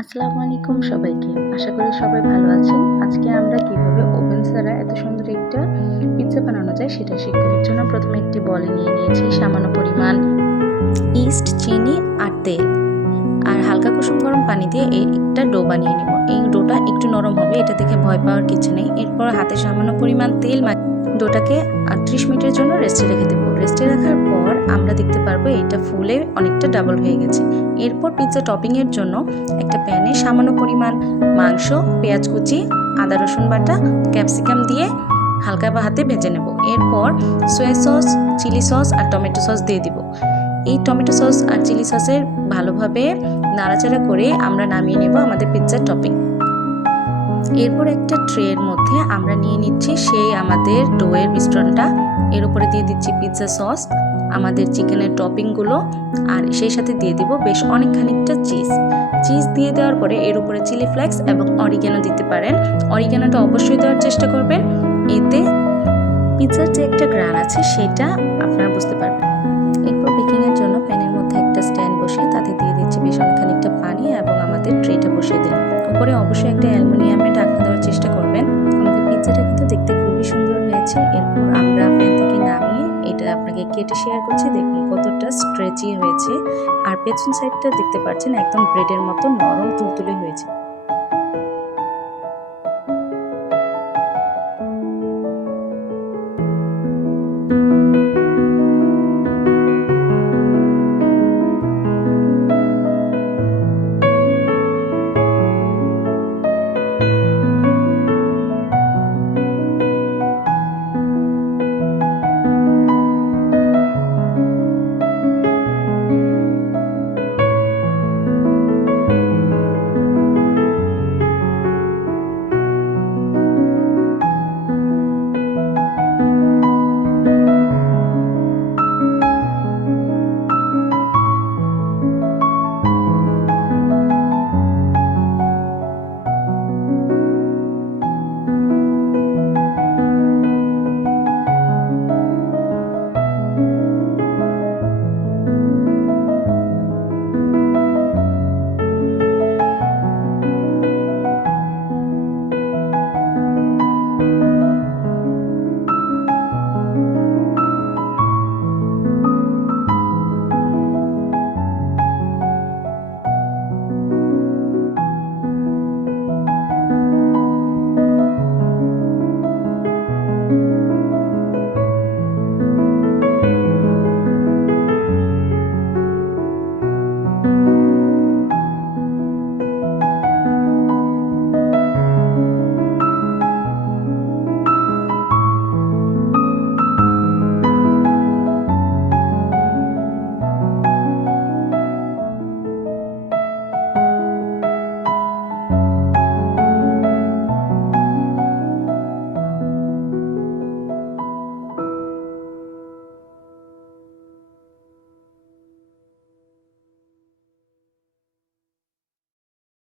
আসসালামু আলাইকুম সবাইকে। আশা করি সবাই ভালো আছেন। আজকে আমরা কিভাবে ওভেন ছাড়া এত সুন্দর একটা পিজ্জা বানানো যায় সেটা শিখব। এর জন্য প্রথমে একটি বলে নিয়ে নিয়েছি সামান্য পরিমাণ ইস্ট, চিনি আর তেল, আর হালকা কুসুম গরম পানি দিয়ে একটা ডো বানিয়ে নেব। এই ডোটা একটু নরম হবে, এটা দেখে ভয় পাওয়ার কিছু নেই। এরপর হাতে সামান্য পরিমাণ তেল ডোটাকে 30 মিনিটের জন্য রেস্টে রেখে দেবো। রেস্টে রাখার পর আমরা দেখতে পারবো এটা ফুলে অনেকটা ডাবল হয়ে গেছে। এরপর পিৎজা টপিংয়ের জন্য একটা প্যানে সামান্য পরিমাণ মাংস, পেঁয়াজ কুচি, আদা রসুন বাটা, ক্যাপসিকাম দিয়ে হালকা হাতে ভেজে নেব। এরপর সয়া সস, চিলি সস আর টমেটো সস দিয়ে দিব। এই টমেটো সস আর চিলি সসের ভালোভাবে নাড়াচাড়া করে আমরা নামিয়ে নেব আমাদের পিৎজার টপিং। এরপর একটা ট্রের মধ্যে আমরা নিয়ে নিচ্ছি সেই আমাদের ডোয়ের মিশ্রণটা। এর উপরে দিয়ে দিচ্ছি পিৎজা সস, আমাদের চিকেনের টপিংগুলো, আর সেই সাথে দিয়ে দিব বেশ অনেকখানিকটা চিজ দিয়ে দেওয়ার পরে এর উপরে চিলি ফ্লেক্স এবং অরিগ্যানো দিতে পারেন। অরিগ্যানোটা অবশ্যই দেওয়ার চেষ্টা করবেন, এতে পিৎজার যে একটা গ্রান আছে সেটা আপনারা বুঝতে পারবেন। এরপর বেকিংয়ের জন্য প্যানের মধ্যে একটা স্ট্যান্ড বসিয়ে তাতে দিয়ে দিচ্ছি বেশ অনেকখানিকটা পানি এবং আমাদের ট্রেটা বসিয়ে দিলাম। উপরে অবশ্যই একটা অ্যালুমিনিয়ামের ঢাকনা দেওয়ার চেষ্টা করবেন। আমাদের পিৎজাটা কিন্তু দেখতে খুবই সুন্দর হয়েছে। এরপর আমরা প্যান থেকে নামিয়ে এটা আপনাকে কেটে শেয়ার করছি। দেখুন কতটা স্ট্রেচি হয়েছে, আর পেছন সাইডটা দেখতে পাচ্ছেন একদম ব্রেডের মতো নরম তুলতুলে হয়েছে।